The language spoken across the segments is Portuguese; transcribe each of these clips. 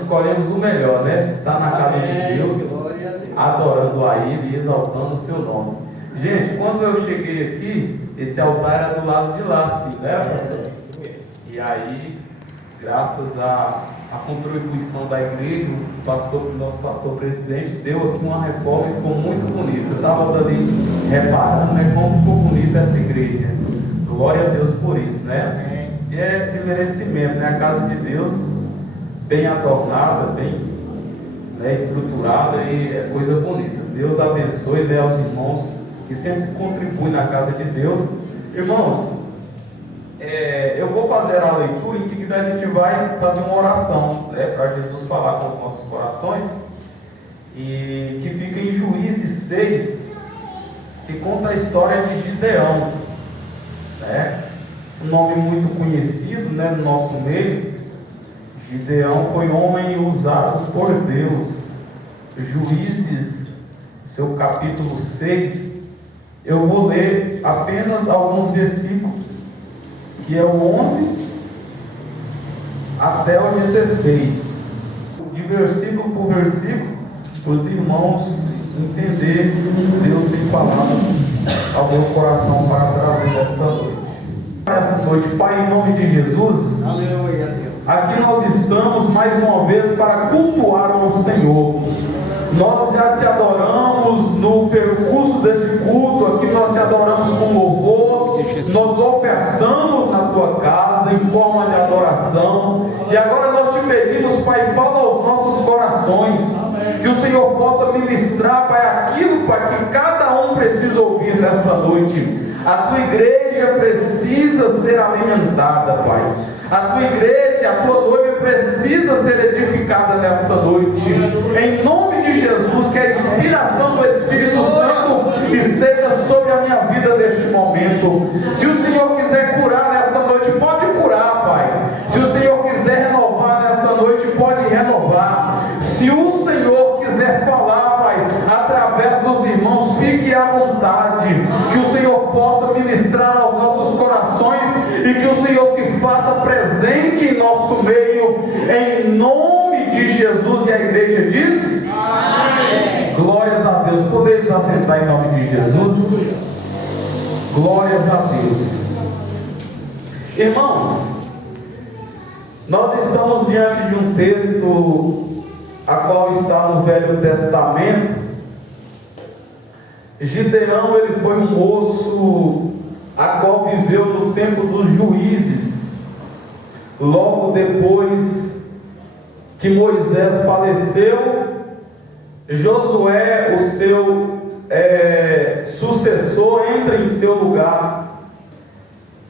escolhemos o melhor, né? Estar na casa de Deus, adorando a Ele e exaltando o seu nome. Gente, quando eu cheguei aqui, esse altar era do lado de lá, sim, né, pastor? E aí, graças à contribuição da igreja, nosso pastor presidente deu aqui uma reforma e ficou muito bonito. Eu estava ali reparando, né, como ficou bonita essa igreja. Glória a Deus por isso, né? E é de merecimento, né? A casa de Deus, bem adornada, bem, né, estruturada, e é coisa bonita. Deus abençoe, né, aos irmãos que sempre contribuem na casa de Deus. Irmãos, eu vou fazer a leitura, em seguida a gente vai fazer uma oração, né, para Jesus falar com os nossos corações, e que fica em Juízes 6, que conta a história de Gideão, né? Um nome muito conhecido, né, no nosso meio. Gideão foi homem usado por Deus. Juízes, seu capítulo 6, eu vou ler apenas alguns versículos, que é o 11 até o 16, de versículo por versículo, para os irmãos entenderem o que Deus tem falado ao meu coração para trazer esta noite. Esta noite, Pai, em nome de Jesus, aleluia, Deus. Aqui nós estamos mais uma vez para cultuar ao Senhor. Nós já te adoramos no percurso deste culto, aqui nós te adoramos com louvor, nós ofertamos na tua casa em forma de adoração, e agora nós te pedimos, Pai, fala aos nossos corações, que o Senhor possa ministrar, Pai, aquilo, Pai, que cada um precisa ouvir nesta noite. A tua igreja precisa ser alimentada, Pai. A tua igreja, a tua noiva precisa ser edificada nesta noite. Em nome de Jesus, que a inspiração do Espírito Santo esteja sobre a minha vida neste momento. Se o Senhor quiser curar nesta noite, pode curar, Pai. Se o Senhor quiser renovar nesta noite, pode renovar. Se o Senhor quiser falar, Pai, através dos irmãos, fique à vontade. Que o Senhor possa ministrar aos nossos corações e que o Senhor se faça presente em nosso meio, em nome de Jesus. E a igreja diz: amém. Glórias a Deus. Podemos assentar em nome de Jesus? Glórias a Deus. Irmãos, nós estamos diante de um texto a qual está no Velho Testamento. Gideão, ele foi um moço a qual viveu no tempo dos juízes, logo depois que Moisés faleceu. Josué, o seu sucessor, entra em seu lugar.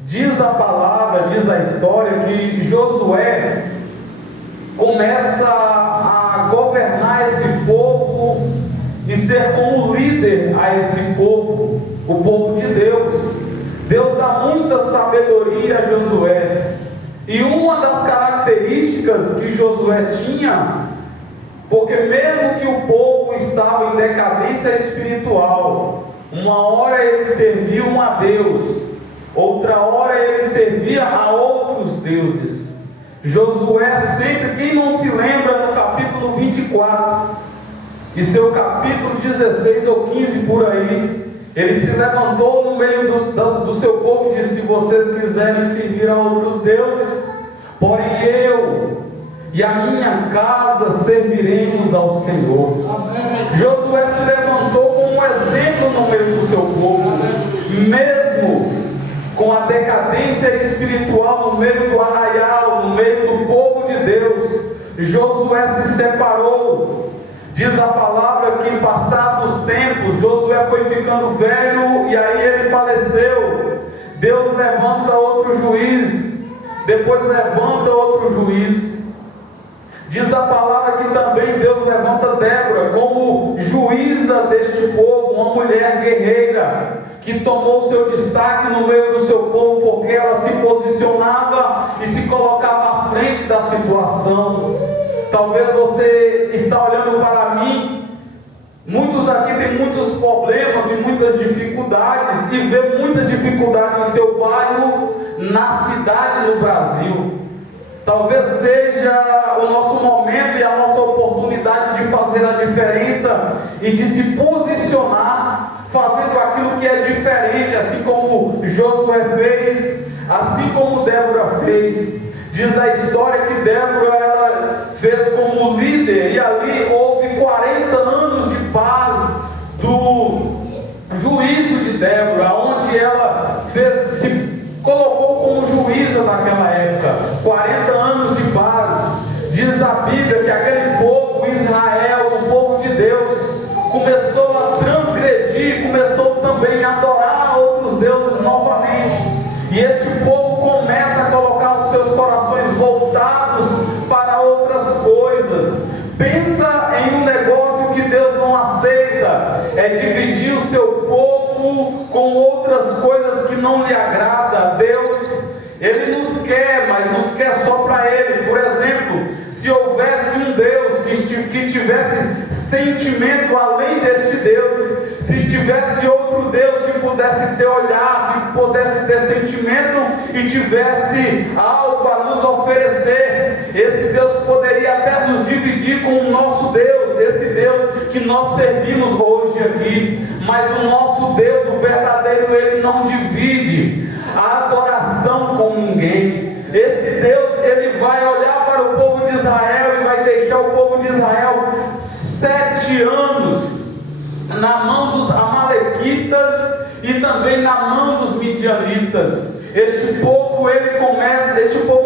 Diz a palavra, diz a história, que Josué começa a governar esse povo e ser como líder a esse povo, o povo de Deus. Deus dá muita sabedoria a Josué, e uma das características que Josué tinha, porque mesmo que o povo estava em decadência espiritual, uma hora eles serviam a Deus, outra hora ele servia a outros deuses. Josué sempre, quem não se lembra no capítulo 24 e seu capítulo 16 ou 15 por aí, ele se levantou no meio do seu povo e disse: se vocês quiserem servir a outros deuses, porém eu e a minha casa serviremos ao Senhor. Amém. Josué se levantou como um exemplo no meio do seu povo. Amém. Mesmo com a decadência espiritual no meio do arraial, no meio do povo de Deus, Josué se separou. Diz a palavra que, passados os tempos, Josué foi ficando velho e aí ele faleceu. Deus levanta outro juiz, depois levanta outro juiz. Diz a palavra que também Deus levanta Débora como juíza deste povo, uma mulher guerreira, que tomou seu destaque no meio do seu povo, porque ela se posicionava e se colocava à frente da situação. Talvez você está olhando para mim, muitos aqui têm muitos problemas e muitas dificuldades, e vê muitas dificuldades em seu bairro, na cidade, no Brasil. talvez seja o nosso momento e a nossa oportunidade de fazer a diferença e de se posicionar, fazendo aquilo que é diferente, assim como Josué fez, assim como Débora fez. Diz a história que Débora ela fez como líder, e ali houve 40 anos de paz do juízo de Débora, onde ela se colocou como juíza naquela época. 40 anos de paz. Diz a Bíblia que aquele povo, Israel, o povo de Deus, começou a transgredir, começou também a adorar outros deuses novamente. E este povo começa a colocar os seus corações voltados para outras coisas. Pensa em um negócio que Deus não aceita, é dividir o seu povo com outras coisas que não lhe agrada. Deus, Ele nos quer, mas nos quer só para Ele. Por exemplo, se houvesse um Deus que tivesse sentimento além deste Deus, se tivesse outro Deus que pudesse ter olhar, que pudesse ter sentimento e tivesse algo a nos oferecer, esse Deus poderia até nos dividir com o nosso Deus, esse Deus que nós servimos hoje aqui. Mas o nosso Deus, o verdadeiro, Ele não divide a adoração com ninguém. Esse Deus, Ele vai olhar para o povo de Israel e vai deixar o povo de Israel 7 anos na mão dos amalequitas e também na mão dos midianitas. Este povo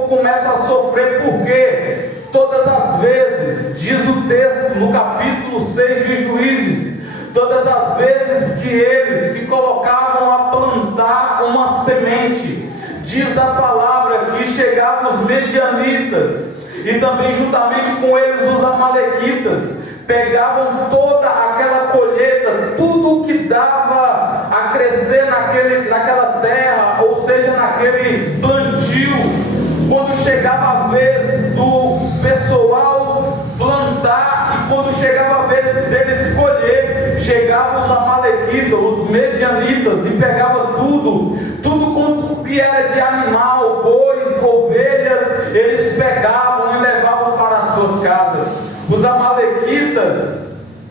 começa a sofrer, porque todas as vezes, diz o texto no capítulo 6 de Juízes, todas as vezes que eles se colocavam a plantar uma semente, diz a palavra que chegavam os medianitas e também juntamente com eles os amalequitas, pegavam toda aquela colheita, tudo o que dava a crescer naquela terra, ou seja, naquele plantio. Quando chegava a vez do pessoal plantar e quando chegava a vez deles colher, chegavam os amalequitas, os medianitas, e pegavam tudo quanto que era de animal, bois, ovelhas, eles pegavam e levavam para as suas casas. Os amalequitas,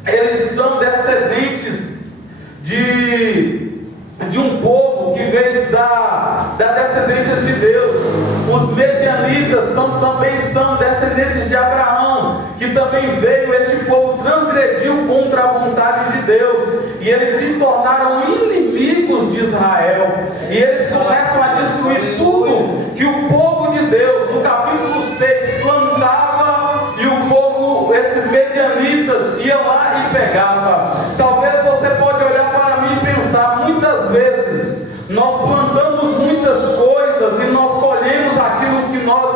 eles são descendentes de um povo que veio da descendência de Deus. Os medianitas também são descendentes de Abraão, que também veio. Este povo transgrediu contra a vontade de Deus, e eles se tornaram inimigos de Israel, e eles começam a destruir tudo que o povo de Deus, no capítulo 6, plantava, e o povo, esses medianitas, iam lá e pegava. Talvez você pode olhar para mim e pensar, muitas vezes nós plantamos muitas coisas e nós colhemos aquilo que nós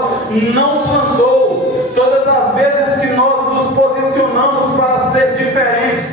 não plantou. Todas as vezes que nós nos posicionamos para ser diferentes,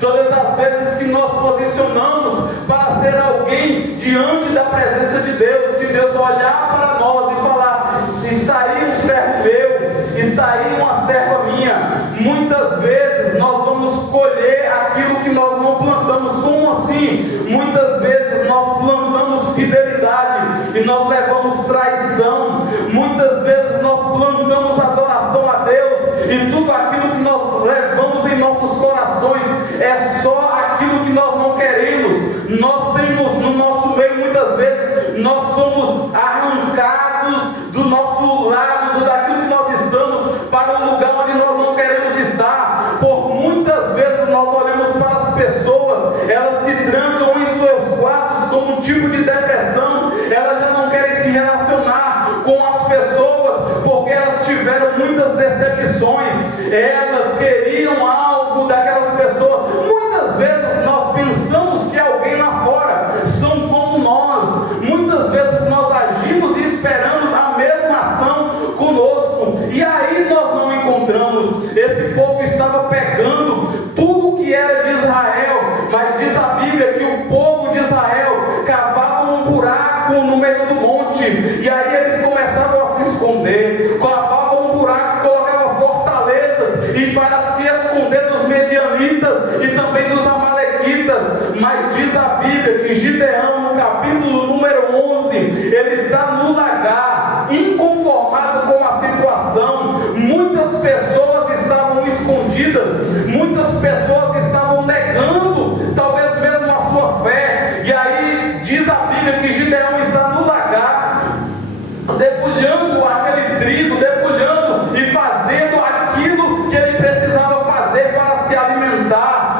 todas as vezes que nós posicionamos para ser alguém diante da presença de Deus, que Deus olhar para nós e falar: está aí um servo meu, está aí uma serva minha. Muitas vezes nós vamos colher aquilo que nós não plantamos. Como assim? Muitas vezes nós plantamos fidelidade e nós levamos traição. Muitas vezes nós plantamos adoração a Deus e tudo aquilo que nós levamos em nossos corações é só aquilo que nós não queremos. Nós temos no nosso meio, muitas vezes, nós somos arrancados do nosso lado, daquilo que nós estamos, para um lugar onde nós não queremos estar. Por muitas vezes nós olhamos para as pessoas, elas se trancam em seus quartos com um tipo de depressão, elas já não querem se relacionar com as pessoas, porque elas tiveram muitas decepções, elas queriam algo daquelas pessoas. Muitas vezes nós pensamos que alguém lá fora são como nós, muitas vezes nós agimos e esperamos a mesma ação conosco, e aí nós não encontramos. Esse povo estava pegando tudo que era de Israel, mas diz a Bíblia que o povo de Israel cavava um buraco no meio do monte, e aí eles começavam a se esconder, cavavam um buraco, colocavam fortalezas, e para se esconder dos medianitas e também dos amalequitas. Mas diz a Bíblia que Gideão, no capítulo número 11, ele está no lagar, inconformado com a situação muitas pessoas estavam escondidas, muitas pessoas estavam negando, talvez mesmo a sua fé. E aí diz a Bíblia que Gideão está no lagar, debulhando aquele trigo, debulhando e fazendo aquilo que ele precisava fazer para se alimentar.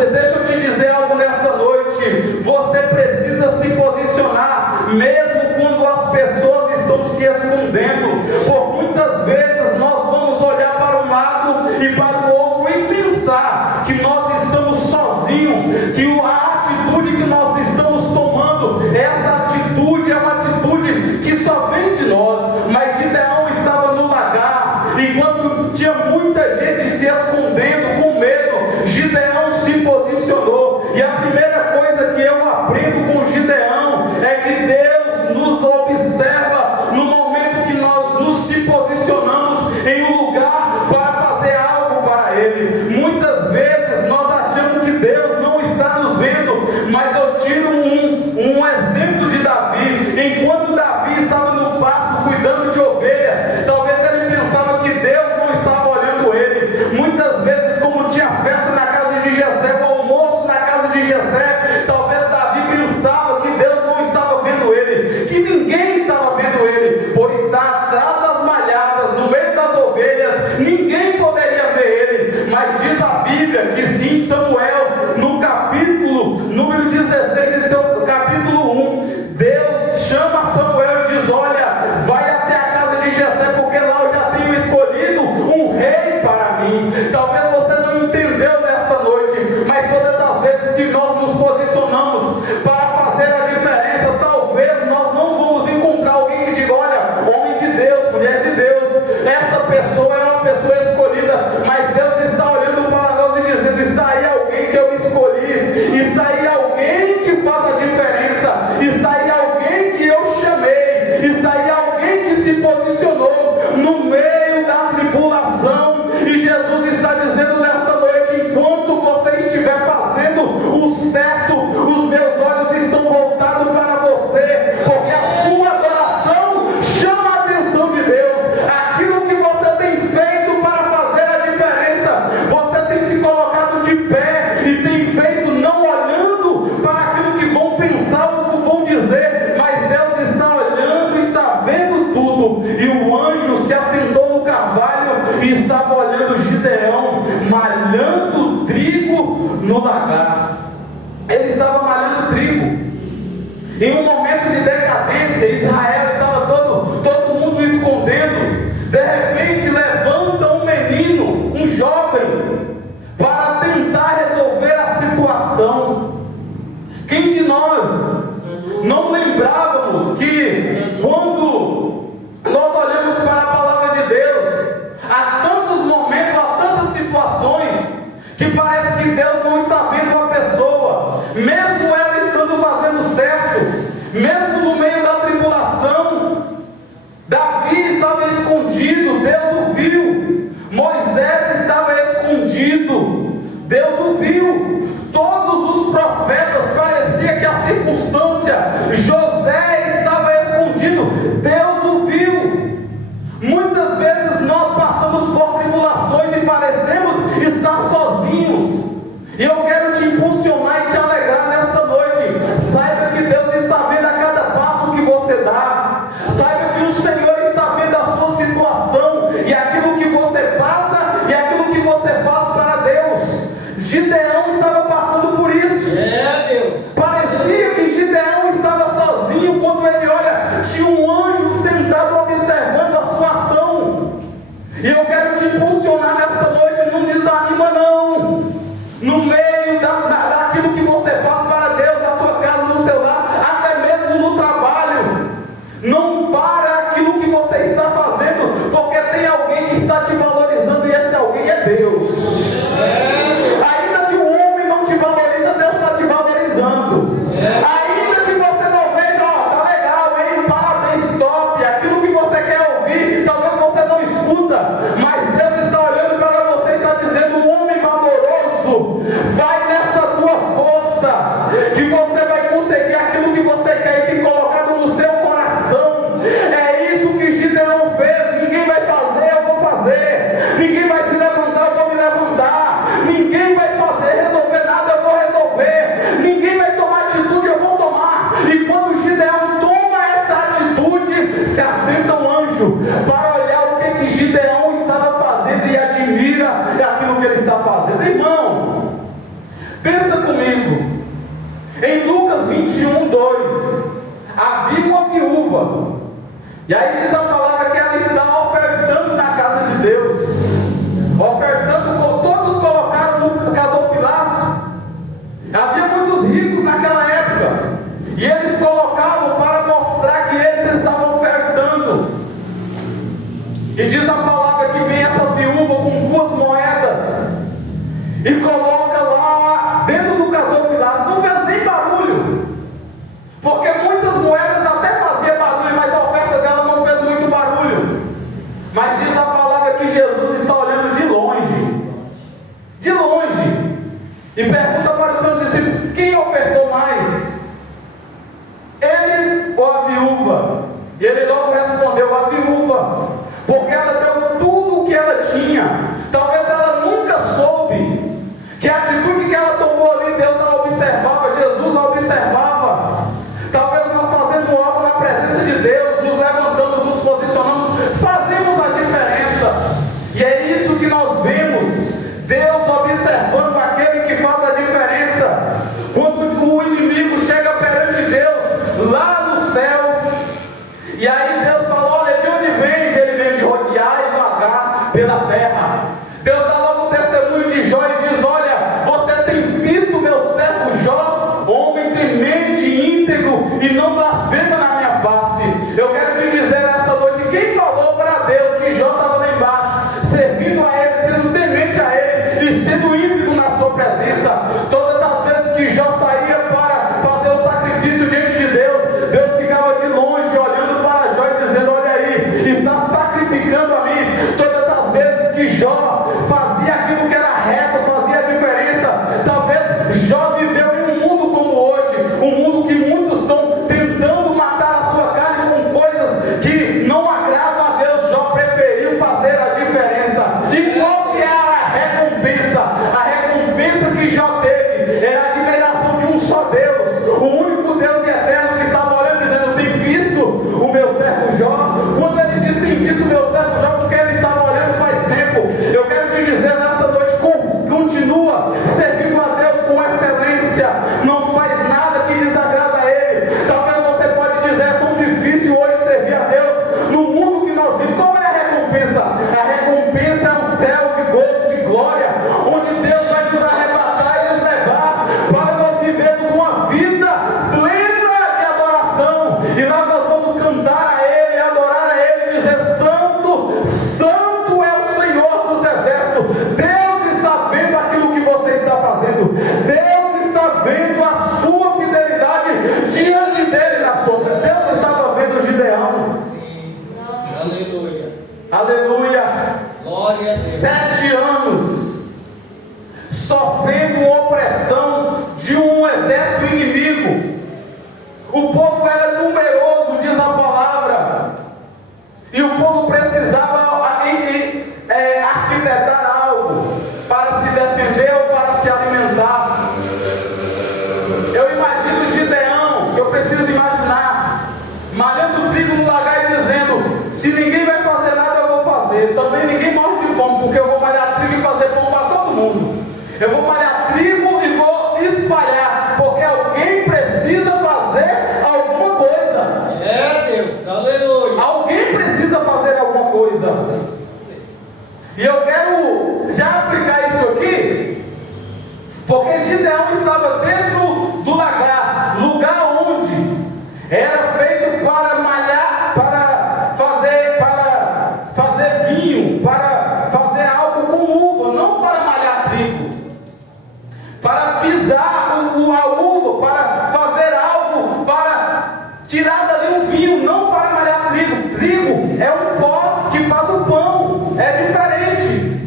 Deixa eu te dizer algo nesta noite: você precisa se posicionar, mesmo quando as pessoas estão se escondendo. Por muitas vezes nós vamos olhar para um lado e para o outro e pensar que nós estamos sozinhos, que a atitude que nós estamos tomando, essa atitude é uma atitude que só vem de nós. Mas Gideão estava no lagar, enquanto tinha muita gente se escondendo com medo, Gideão se posicionou. E a primeira coisa que eu aprendo com Gideão é que Deus nos observa no momento que nós nos posicionamos em um lugar para fazer algo para Ele. Muitas vezes nós achamos que Deus não está nos vendo, mas eu tiro um exemplo de Davi. Enquanto Davi estava no pasto cuidando de ovelha, talvez ele pensava que Deus não estava olhando ele. Muitas vezes, como tinha festa na casa de Jessé, o almoço na casa de Jessé, talvez Davi pensava que Deus não estava vendo ele, que ninguém estava vendo ele, por estar atrás das malhadas, no meio das ovelhas, ninguém poderia ver ele. Mas diz a Bíblia que em Samuel, no capítulo número 16, em seu capítulo 1, Deus chama Samuel e diz: olha, vai até a casa de Jessé, porque lá eu já tenho escolhido um rei para mim. Talvez você não entendeu nesta noite, mas todas as vezes que nós nos posicionamos para fazer a diferença, talvez nós não vamos encontrar alguém que diga: olha, homem de Deus, mulher de Deus, essa pessoa é uma pessoa escolhida. Mas Deus está olhando para nós e dizendo: está aí alguém que eu escolhi, está aí alguém que faz a diferença, está aí alguém que eu chamei, está aí alguém que se posicionou no meio da tribulação. E Jesus está dizendo nesta noite: enquanto você estiver fazendo o certo, os meus olhos estão voltados para você, porque a sua adoração chama a atenção de Deus. Aquilo que você tem feito para fazer a diferença, você tem se colocado de pé e tem feito não olhando para aquilo que vão pensar ou que vão dizer, mas Deus está olhando, está vendo tudo. E o anjo se assentou no carvalho e estava olhando Gideão malhando trigo no lagar. Ele estava malhando trigo. Em um momento de decadência, Israel estava todo mundo escondendo. De repente levanta um menino, um jovem, para tentar resolver a situação. Quem de nós não lembrávamos que quando nós olhamos para a palavra de Deus, há tantos momentos, há tantas situações que parece que Deus não está vendo a pessoa, mesmo ela estando fazendo certo, mesmo no meio da tribulação. Davi estava escondido, Deus o viu. Moisés estava escondido, Deus o viu. Todos os profetas, parecia que a circunstância, José estava escondido, Deus o viu. Muitas vezes nós passamos por tribulações e parecemos estar sozinhos. E eu quero te impulsionar e te alegrar nesta noite. Saiba que Deus está vendo a cada passo que você dá. Saiba que o Senhor está vendo a sua situação e aquilo que você passa e aquilo que você faz para Deus. Gideão estava passando por isso. Deus. Parecia que Gideão estava sozinho. Quando ele olha, tinha um anjo sentado observando a sua ação. E eu quero te impulsionar nesta noite. Não desanima não. No meio daquilo que você faz para Deus, na sua casa, no seu lar, até mesmo no trabalho, não para aquilo que você está fazendo, porque tem alguém que está te valorizando e esse alguém é Deus. Ainda que o homem não te valoriza, Deus está te valorizando. Ainda que você não veja, tá legal, hein? Parabéns, top, aquilo que você quer ouvir, talvez você não escuta, mas Deus está olhando para você e está dizendo: um homem valoroso fazendo e admira aquilo que ele está fazendo. Irmão, pensa comigo, em Lucas 21:2, havia uma viúva, e aí diz a palavra que ela está ofertando na casa de Deus, ofertando, todos colocaram no gasofilácio. Havia muitos ricos naquela época, e eles colocavam para mostrar que eles estavam ofertando. E diz a palavra que vem essa viúva com 2 moedas e coloca lá dentro do gasofilácio. Não fez nem barulho, porque muitas moedas até faziam barulho, mas a oferta dela não fez muito barulho. Mas diz a palavra que Jesus está olhando de longe, e pergunta para os seus discípulos: quem ofertou mais? Eles ou a viúva? E ele logo respondeu: a viúva, porque ela deu tudo o que ela tinha. Talvez ela nunca soube que a atitude que ela tomou ali, Deus a observava, Jesus a observava. Talvez nós fazendo algo na presença de Deus, nos levantamos, nos posicionamos, fazemos a diferença. E é isso que nós vemos, Deus observando aquele que faz a diferença. Quando o inimigo chega perante Deus lá no céu, e aí Deus fala: olha, de onde vens? Ele vem de rodear e vagar pela terra. Deus dá logo o testemunho de Jó e diz: olha, você tem visto meu servo Jó, homem temente e íntegro, e não blasfema na minha face. Eu quero te dizer nesta noite, quem falou para Deus que Jó estava lá embaixo, servindo a Ele, sendo temente a Ele e sendo íntegro na sua presença? Todas as vezes que Jó saía para fazer o sacrifício diante de Deus, Deus ficava de longe olhando para Jó e dizendo: olha aí, está sacrificando a mim. Todas as vezes que Jó fazia aquilo que era reto, fazia a diferença. Talvez Jó viveu em um mundo como hoje, um mundo que muitos estão tentando matar a sua carne com coisas que não agradam a Deus. Jó preferiu fazer a diferença. E qual que é a recompensa? A recompensa que Jó teve é a admiração de um só Deus, o único Deus eterno, que estava olhando dizendo: tem visto o meu servo Jó? Quando ele diz tem visto o meu servo Jó, porque ele estava olhando faz tempo. Eu quero te dizer nesta noite, continua servindo a Deus com excelência, não faz nada que desagrada a Ele. Talvez você pode dizer: é tão difícil hoje servir a Deus no mundo que nós vivemos. Qual é a recompensa? A recompensa é um céu de gozo, de glória, onde Deus vai nos arrebatar e nos levar para nós vivermos uma vida plena de adoração, e nós vamos cantar a Ele, adorar a Ele, dizer: santo, santo é o Senhor dos exércitos. Deus está vendo aquilo que você está fazendo, Deus está vendo a sua fidelidade diante dele na sua vida. Deus estava vendo Gideão. Aleluia. Aleluia. Glória a Deus. 7 anos sofrendo opressão de um exército inimigo. O povo era numeroso, diz a palavra, e o povo precisava arquitetar algo para se defender ou para se alimentar. Eu imagino Gideão, eu preciso imaginar, malhando trigo no lagar e dizendo: se ninguém vai fazer nada, eu vou fazer. Também ninguém morre de fome, porque eu vou malhar trigo e fazer pão para todo mundo. Eu vou malhar trigo e vou espalhar, porque alguém precisa fazer alguma coisa. É Deus, aleluia. Alguém precisa fazer alguma coisa. E eu quero já aplicar isso aqui, porque Gideão estava dentro do lagar, lugar onde era feito para malhar, para fazer vinho, para fazer algo com uva, não para malhar trigo, para pisar a uva, para fazer algo, para tirar dali um vinho, não para malhar trigo. Trigo é um pó que faz o pão, é diferente.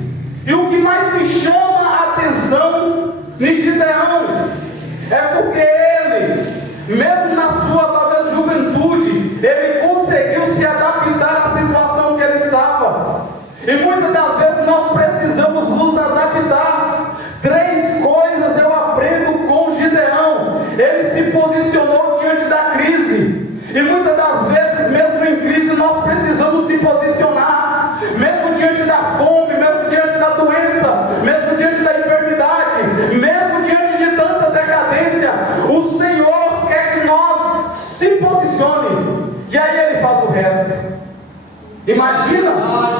E o que mais me chama a atenção em Gideão é porque ele, mesmo na sua talvez juventude, ele conseguiu se adaptar à situação que ele estava. E muitas das vezes nós precisamos nos adaptar. 3 coisas eu aprendo com Gideão. Ele se posicionou diante da crise. E muitas das vezes, mesmo em crise, nós precisamos se posicionar. Mesmo diante da fome, mesmo Imagina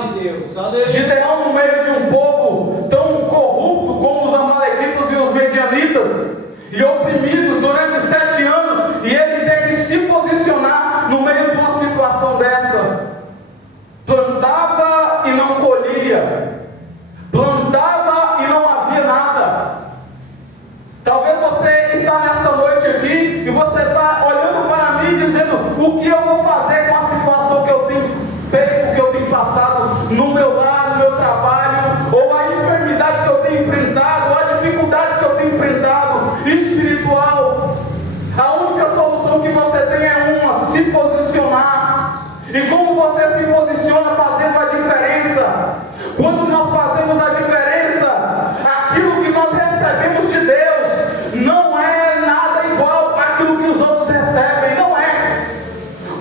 de Deus. Aleluia. Gideão no meio de um povo tão corrupto como os amalequitas e os medianitas, e oprimido durante 7 anos, e ele tem que se posicionar no meio de uma situação dessa. Plantava e não colhia, plantava e não havia nada. Talvez você está nesta noite aqui e você está olhando para mim dizendo: o que eu vou fazer com a situação que eu tenho feito, que eu tenho passado no meu lar, no meu trabalho, ou a enfermidade que eu tenho enfrentado, ou a dificuldade que eu tenho enfrentado espiritual. A única solução que você tem é uma: se posicionar. E como você se posiciona? Fazendo a diferença. Quando nós fazemos a diferença, aquilo que nós recebemos de Deus não é nada igual àquilo que os outros recebem, não é.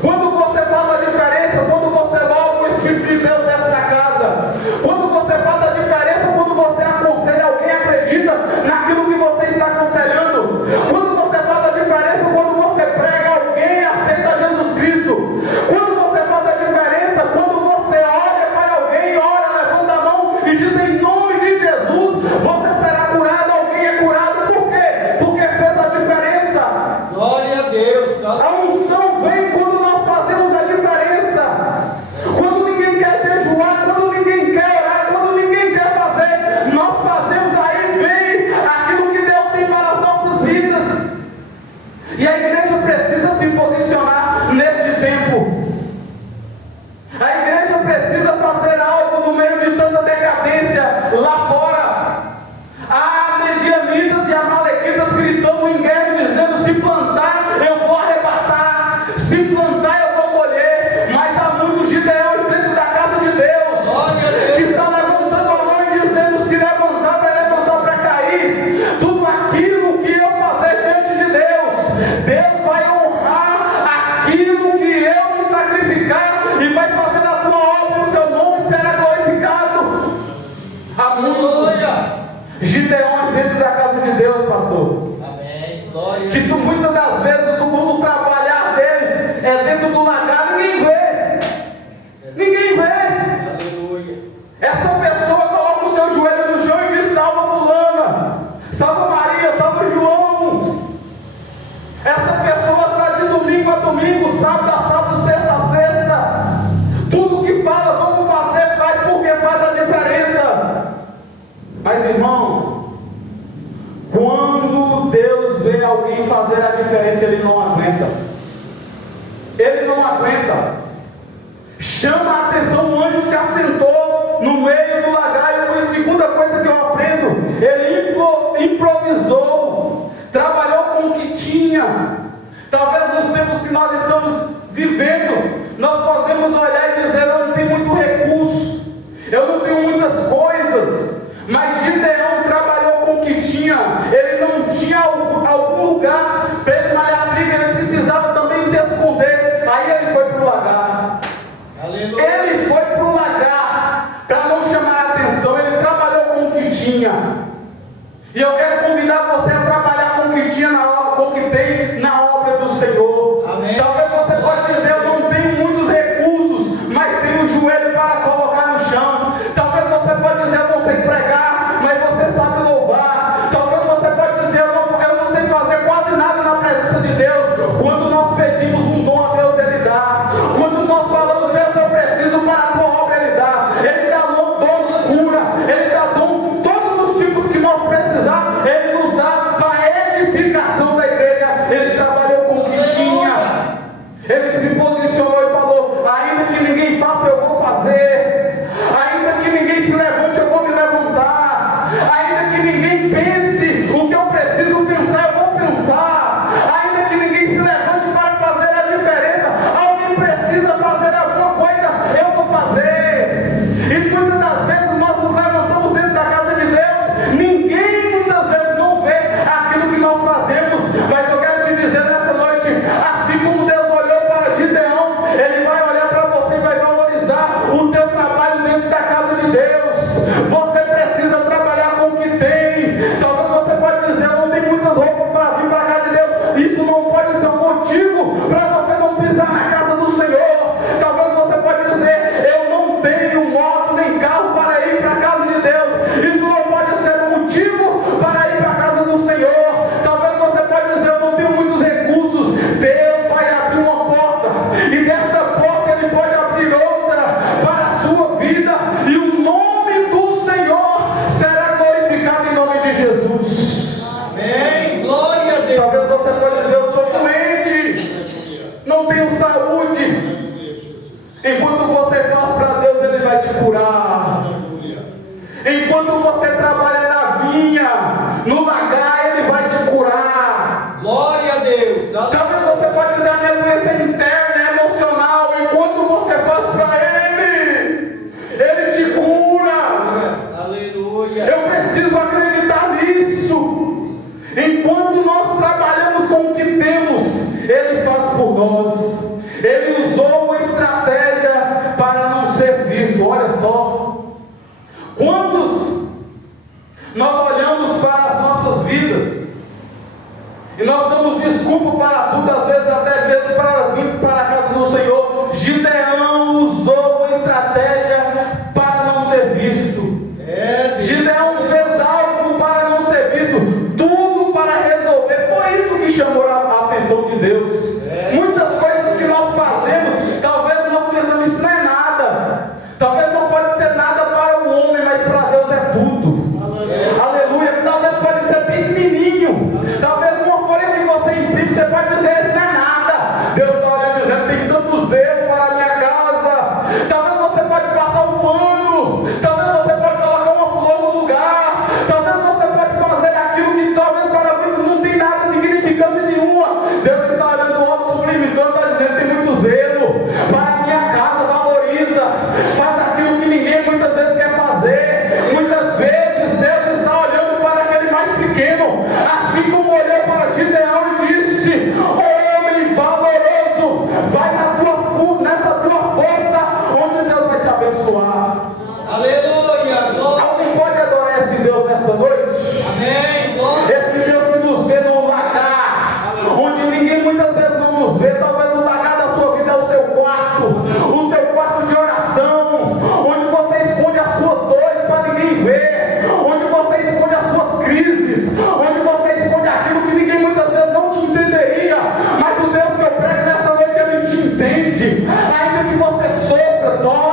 Quando você faz a diferença, quando você louva o Espírito de Deus desce da casa, quando você faz a diferença, quando você aconselha alguém, acredita naquilo que você está aconselhando, quando você faz a diferença, quando você prega, alguém aceita Jesus Cristo, quando você faz a diferença, quando você olha para alguém, ora, levanta a mão e diz: em nome de Jesus, você será curado, alguém é curado. Por quê? Porque fez a diferença. Glória a Deus. A unção vem quando nós fazemos a diferença. Quando ninguém quer jejuar, quando ninguém quer orar, quando ninguém quer fazer, nós fazemos, aí vem aquilo que Deus tem para as nossas vidas. E a igreja precisa se posicionar neste tempo. A igreja precisa fazer algo no meio de tanta decadência lá fora. Há medianitas e amalequitas gritando em guerra, dizendo: se plantar eu vou arrebatar, se plantar eu vou colher. Mas há muitos Gideões dentro da casa de Deus, que estão levantando a mão e dizendo: se levantar vai levantar para cair. Tudo aquilo que eu fazer diante de Deus, Deus vai honrar aquilo que eu me sacrificar, e vai fazer da tua obra, o seu nome será glorificado. Há muitos Gideões dentro da casa de Deus, pastor. Amém. Glória. Que muitas das vezes o trabalhar deles é dentro do lagar, ninguém vê. Ninguém vê. Aleluia. Essa pessoa coloca o seu joelho no chão e diz: salva fulana, salva Maria, salva João. Essa pessoa está de domingo a domingo, sábado a sábado, sexta a sexta. Tudo que fala, vamos fazer, faz porque faz a diferença. Mas, irmão, quando Deus vê alguém fazer a diferença, Ele não aguenta. Ele não aguenta. Chama a atenção, o anjo se assentou no meio do lagar. E a segunda coisa que eu aprendo: ele improvisou, trabalhou com o que tinha. Talvez nos tempos que nós estamos vivendo, nós podemos olhar e dizer: eu não tenho muito recurso, eu não tenho muitas coisas. Mas Gideão trabalhou com o que tinha. Ele não tinha algum lugar para ele malhar trigo, ele precisava também se esconder. Aí ele foi para o lagar. Aleluia. Ele foi para o lagar para não chamar a atenção. Ele trabalhou com o que tinha. E eu quero convidar você a trabalhar com o que tinha na obra, com o que tem na obra do Senhor. Amém. Talvez você pode dizer: eu não tenho muitos recursos, mas tenho o joelho para colocar no chão. Talvez você pode dizer: eu não sei pregar, mas você sabe louvar. Talvez você pode dizer: eu não sei fazer quase nada na presença de Deus. Quando nós pedimos um dom a Deus, Ele dá. Quando nós falamos: Deus, eu preciso para a tua obra, Ele dá. Ele dá dom de cura, Ele dá dom, todos os tipos que nós precisar, Ele nos dá para a edificação da igreja. Ele trabalhou com o que tinha. no lagar Ele vai te curar. Glória a Deus. Talvez você pode dizer: a minha doença interna é emocional. Enquanto você faz para Ele, Ele te cura. Aleluia. Eu preciso acreditar nisso. Enquanto nós trabalhamos com o que temos, Ele faz por nós. Ele usou uma estratégia para não ser visto. Olha só, quantos nós olhamos para as nossas vidas e nós damos desculpa para tudo, às vezes até vezes para vir para a casa do Senhor. Gideão usou uma estratégia para não ser visto. Gideão fez algo para não ser visto, tudo para resolver. Foi isso que chamou a atenção de Deus. Muitas coisas que nós fazemos, talvez nós pensamos: isso não é nada. Talvez não pode ser nada para o homem, mas para Deus é tudo. Aleluia. Talvez pode ser pequenininho. Talvez uma folha que você imprime, você pode dizer: isso não é nada. Deus está olhando dizendo: tem tanto zelo para a minha casa. Talvez você pode passar um pano. Talvez você pode colocar uma flor no lugar. Talvez você pode fazer aquilo que talvez para muitos não tem nada, significância nenhuma. Deus está olhando o alto sublimitando, está dizendo: tem muito zelo para a minha casa, valoriza, faz aquilo que ninguém muitas vezes quer fazer. Muitas vezes Deus está olhando para aquele mais pequeno, assim como olhou para Gideão e disse: homem valoroso, vai nessa tua força, onde Deus vai te abençoar. Aleluia. Glória. Alguém pode adorar esse Deus nesta noite? Amém. Glória. Esse Deus que nos vê no lagar, onde ninguém muitas vezes não nos vê. Talvez o lagar da sua vida é o seu quarto de oração, onde você esconde as suas dores para ninguém ver, onde você esconde as suas crises, onde você esconde aquilo que ninguém muitas vezes não te entenderia, mas o Deus que eu prego nessa noite, Ele te entende. Ainda que você sofra, dói,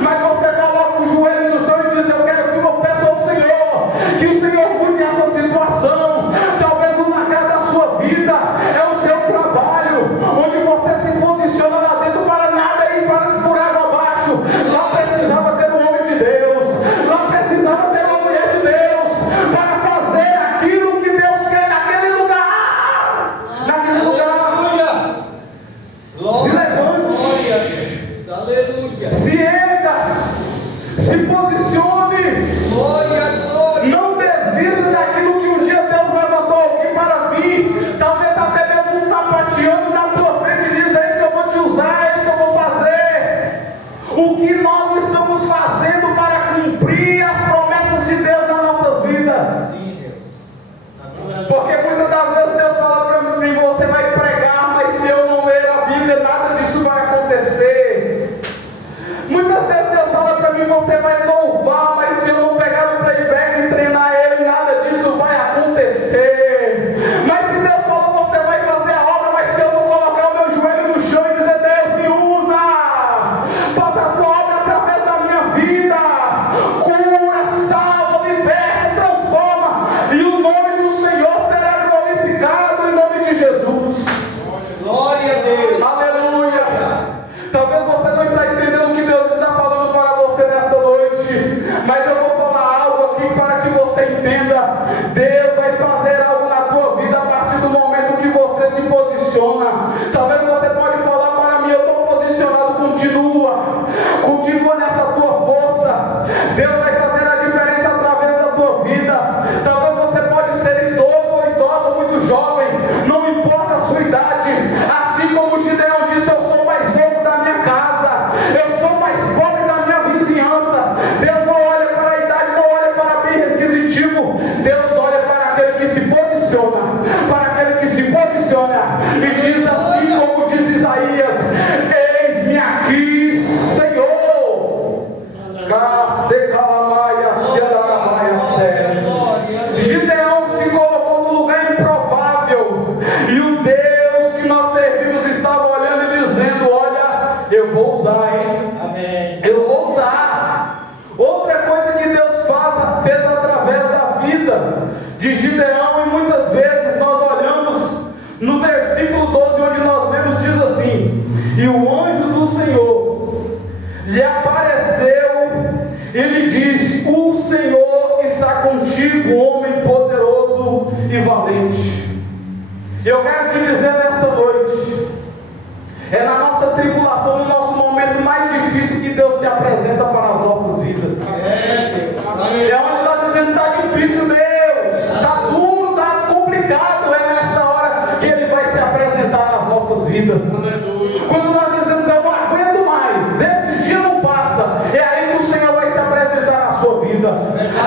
mas você coloca o joelho no chão e diz: eu quero que eu peço ao Senhor, que o Senhor mude essa situação. Talvez o lagar da sua vida é o seu trabalho, onde você se posiciona lá dentro para nada ir para por água abaixo. Lá precisava ter um homem de Deus, lá precisava ter uma mulher de Deus para fazer aquilo que Deus quer naquele lugar. Aleluia. Se levante. Glória a Deus. Aleluia. Se erga, se posicione. Glória, glória. Não desista daquilo que um dia Deus levantou alguém para vir, talvez até mesmo sapateando na tua frente, e diz: é isso que eu vou te usar, é isso que eu vou fazer. O que nós estamos fazendo para cumprir as promessas de Deus nas nossas vidas? Sim, Deus. Porque muitas das vezes Deus fala para mim: você vai pregar, mas se eu não ler a Bíblia, nada disso vai acontecer. Muitas vezes Deus fala para mim: você vai louvar, mas se eu não pegar o playback e treinar ele, nada disso vai acontecer. Mas se Deus falou: você vai fazer a obra, mas se eu não colocar o meu joelho no chão e dizer: Deus, me usa, faz a tua obra através da minha vida, cura, salva, liberta, transforma, e o nome do Senhor será glorificado em nome de Jesus. Glória a Deus. Aleluia. Talvez você não está entendendo o que Deus está falando para você nesta noite, mas eu vou falar algo aqui para que você entenda. Deus vai fazer algo na tua vida a partir do momento que você se posiciona. Talvez você pode falar para mim: eu estou posicionado, continua nessa tua força. Deus vai fazer a diferença através da tua vida. Talvez você pode ser idoso ou idosa, muito jovem, não importa a sua idade. Assim como Gideão disse: eu sou mais novo da minha casa, eu sou mais pobre da minha vizinhança. Deus não olha para a idade, não olha para bem requisitivo. Deus olha para aquele que se posiciona, e diz assim como diz Isaías: eis-me aqui, Senhor. Gideão se colocou no lugar improvável, e o Deus que nós servimos estava olhando e dizendo: olha, eu vou usar, hein? Amém. Eu vou usar. Outra coisa que Deus fez através da vida de Gideão, e muitas vezes nós olhamos no versículo 12, onde nós lemos, diz assim: e o anjo do Senhor lhe apareceu e lhe disse: o Senhor está contigo, homem poderoso. te dizer nesta noite, é na nossa tribulação, no nosso momento mais difícil, que Deus se apresenta para as nossas vidas. É onde nós dizemos: está difícil, Deus, está duro, está complicado. É nessa hora que Ele vai se apresentar nas nossas vidas. Quando nós dizemos: eu não aguento mais, desse dia não passa, é aí que o Senhor vai se apresentar na sua vida.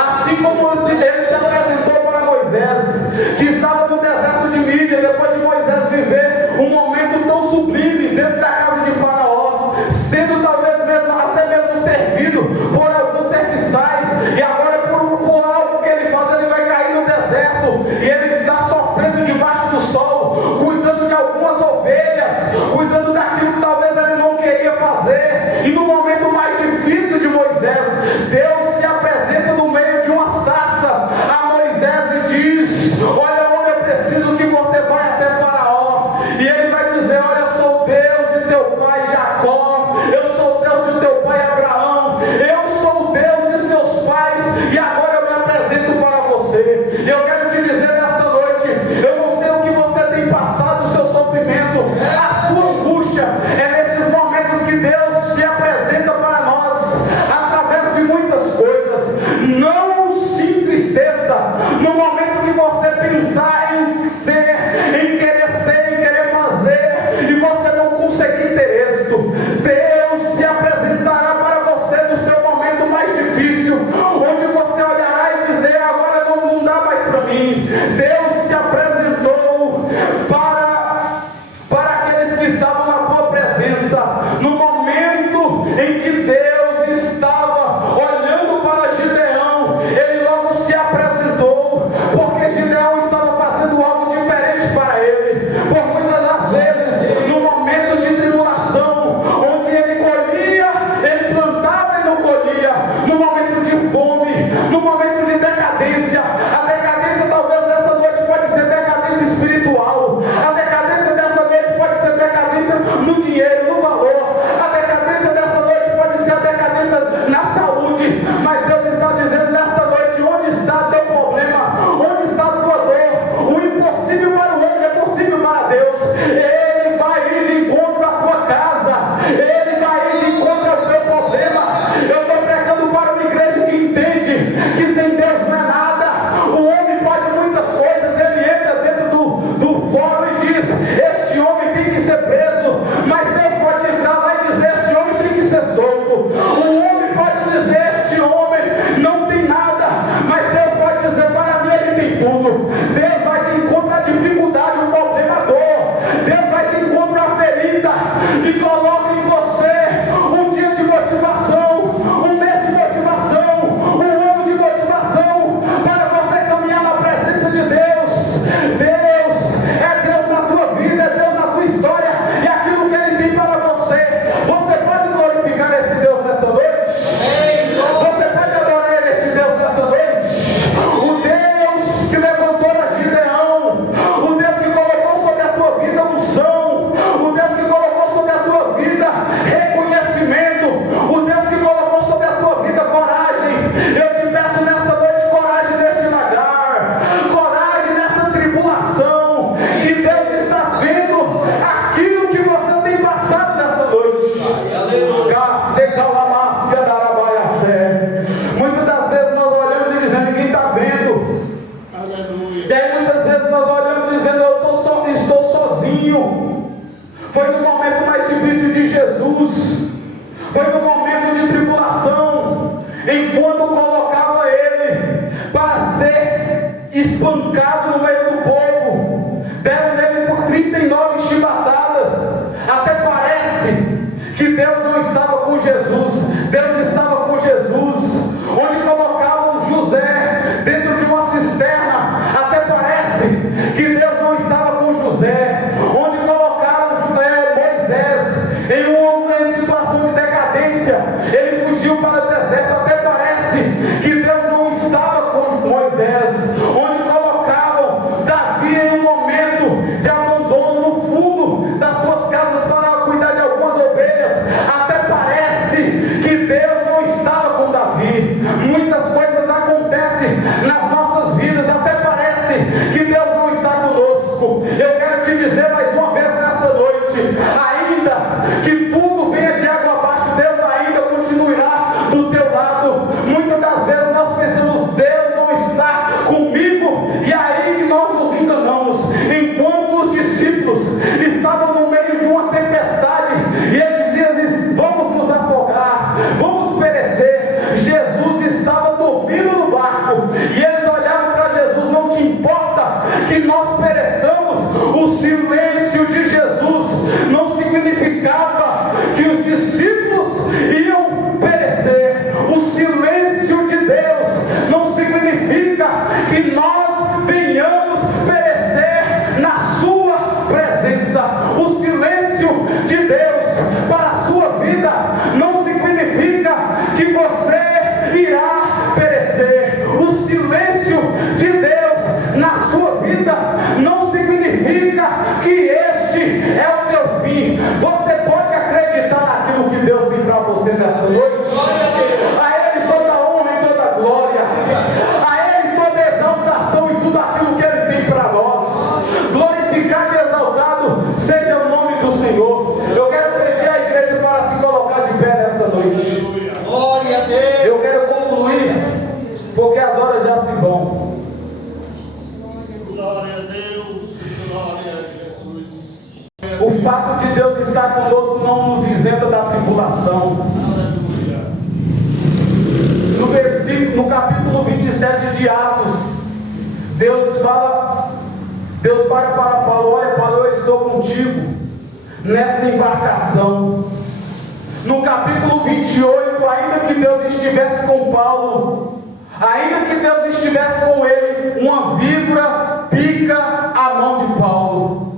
Assim como Ele se apresentou para Moisés, que estava no deserto de Mídia, depois de Moisés viver um momento tão sublime dentro da casa de Faraó, sendo talvez até mesmo servido por alguns serviçais, e agora por algo que ele faz, ele vai cair no deserto, e ele está sofrendo debaixo do sol, cuidando de algumas ovelhas, cuidando daquilo que talvez ele não queria fazer. E no momento mais difícil de Moisés, Deus se apresenta no meio de uma sarça a Moisés e diz: olha, onde eu preciso que você vá até Faraó. E ele vai dizer: olha, eu sou o Deus de teu pai Jacó, eu sou o Deus de teu pai Abraão, eu sou o Deus de seus pais, e agora eu me apresento para você. E eu quero te dizer nesta noite, eu não sei o que você tem passado, o seu sofrimento, a sua angústia, é nesses momentos que Deus se apresenta para nós, através de muitas coisas. Não se entristeça no momento que você pensar em ser, em querer fazer, e você não conseguir ter êxito. Deus se apresentará para você no seu momento mais difícil, onde você olhará e dizer: agora não dá mais para mim. Deus se apresentou para aqueles que estavam na tua presença, no momento em que Deus estava olhando para Gideão. Ele logo se apresentou, porque Gideão estava fazendo algo diferente para ele. Por muitas das vezes, no momento de tribulação, onde ele colhia, ele plantava e não colhia, no momento de fome, no momento de decadência. A decadência talvez dessa noite pode ser decadência espiritual, a decadência dessa noite pode ser decadência no dinheiro, no valor, a decadência dessa noite pode ser a decadência na saúde. Mas Deus está dizendo nesta noite: onde está teu problema? Onde está a tua dor? O impossível para o homem é possível para Deus. Ele vai ir de encontro à tua casa, Ele vai ir de encontro ao teu problema. Eu estou pregando para uma igreja que entende que sem Deus não é nada. O homem pode muitas coisas, ele entra dentro do fórum e diz: este homem tem que ser preso, mas Deus pode entrar lá e dizer: este homem tem que ser solto. O homem pode dizer: este homem não tem nada, mas Deus pode dizer: para mim ele tem tudo. Deus vai te encontrar a dificuldade, o problema, a dor. Deus vai te encontrar a ferida e coloca em você um dia de motivação, um mês de motivação, um ano de motivação, para você caminhar na presença de Deus. Deus é Deus na tua vida, é Deus na tua história, e aquilo que Ele tem para você. Você pode glorificar esse Deus nesta noite? Você pode adorar esse Deus nesta noite? O Deus que levantou a Gideão, o Deus que colocou sobre a tua vida unção, o Deus que colocou sobre a tua vida reconhecimento, o Deus que colocou sobre a tua vida coragem. Eu te peço nesta noite coragem neste lagar, coragem nessa tribulação, que Deus está vendo aquilo que você tem passado nesta noite. Muitas das vezes nós olhamos e dizendo: ninguém está vendo. E aí muitas vezes nós olhamos dizendo: eu estou sozinho. Foi no momento mais difícil de Jesus, foi no momento de tribulação, enquanto colocava ele para ser espancado no meio do povo, deram nele por 39 chibatadas. Até parece que Deus não estava com Jesus, Deus estava com Jesus. Onde colocavam José dentro de uma cisterna, até parece que Deus não estava com José. Onde colocaram Moisés em uma situação de decadência, ele fugiu para o deserto, até parece que Deus não estava com Moisés. Onde colocavam Davi em um momento de abandono no fundo das suas casas para cuidar de algumas ovelhas, até parece que Deus não estava com Davi. Muitas coisas acontecem nas nossas vidas, até parece que Deus não está conosco. Eu quero te dizer nós pereçamos. O silêncio de Jesus não significava que os discípulos iam perecer. O silêncio de Deus não significa que nós venhamos perecer na sua presença. O silêncio de Deus para a sua vida não significa que você irá perecer. O silêncio de Deus na sua vida não significa que este é o teu fim. Você pode acreditar naquilo que Deus tem para você nesta noite? A Ele toda honra e toda glória, a Ele toda exaltação e tudo aquilo que Ele tem para nós. Glorificado e exaltado seja o nome do Senhor. Eu quero pedir à igreja para se colocar de pé nesta noite. Glória a Deus. Eu quero concluir, porque as horas já se vão. Glória a Deus, glória a Jesus. O fato de Deus estar conosco não nos isenta da tribulação. Aleluia. No capítulo 27 de Atos, Deus fala para Paulo: olha, Paulo, eu estou contigo nesta embarcação. No capítulo 28, ainda que Deus estivesse com Paulo, ainda que Deus estivesse com ele, uma víbora pica a mão de Paulo.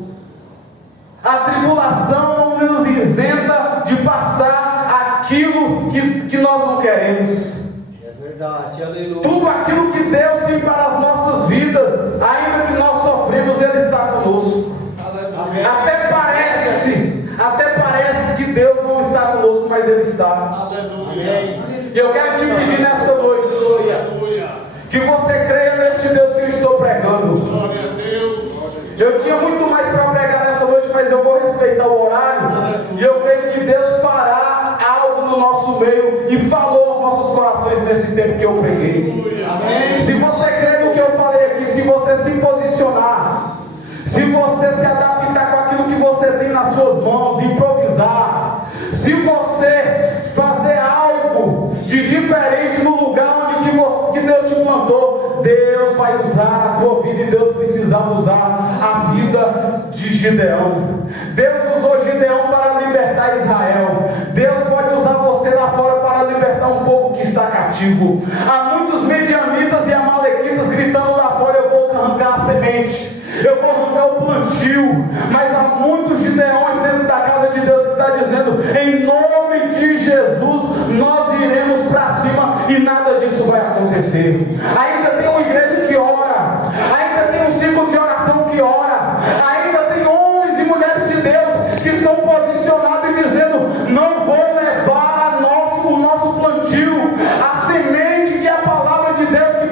A tribulação não nos isenta de passar aquilo que nós não queremos. É verdade, aleluia. Tudo aquilo que Deus tem para as nossas vidas, ainda que nós sofremos, Ele está conosco. Aleluia. Até parece que Deus não está conosco, mas Ele está. Aleluia. E eu quero te pedir nesta noite Aleluia. que você creia neste Deus que eu estou pregando. Glória a Deus. Eu tinha muito mais para pregar nessa noite, mas eu vou respeitar o horário. E eu creio que Deus fará algo no nosso meio e falou aos nossos corações nesse tempo que eu preguei. Amém. Se você crê no que eu falei aqui, se você se posicionar, se você se adaptar com aquilo que você tem nas suas mãos, improvisar, se você fazer algo de diferente no lugar onde que Deus te plantou, Deus vai usar a tua vida. E Deus precisava usar a vida de Gideão. Deus usou Gideão para libertar Israel. Deus pode usar você lá fora para libertar um povo que está cativo. Há muitos medianitas e amalequitas gritando lá fora: eu vou arrancar a semente, eu vou arrancar o plantio. Mas há muitos Gideões dentro da casa de Deus que está dizendo: em nome de Jesus nós iremos para cima, e nada disso vai acontecer. Ainda tem uma igreja que ora, ainda tem um ciclo de oração que ora, ainda tem homens e mulheres de Deus que estão posicionados e dizendo: não vou levar o nosso plantio, a semente que é a palavra de Deus que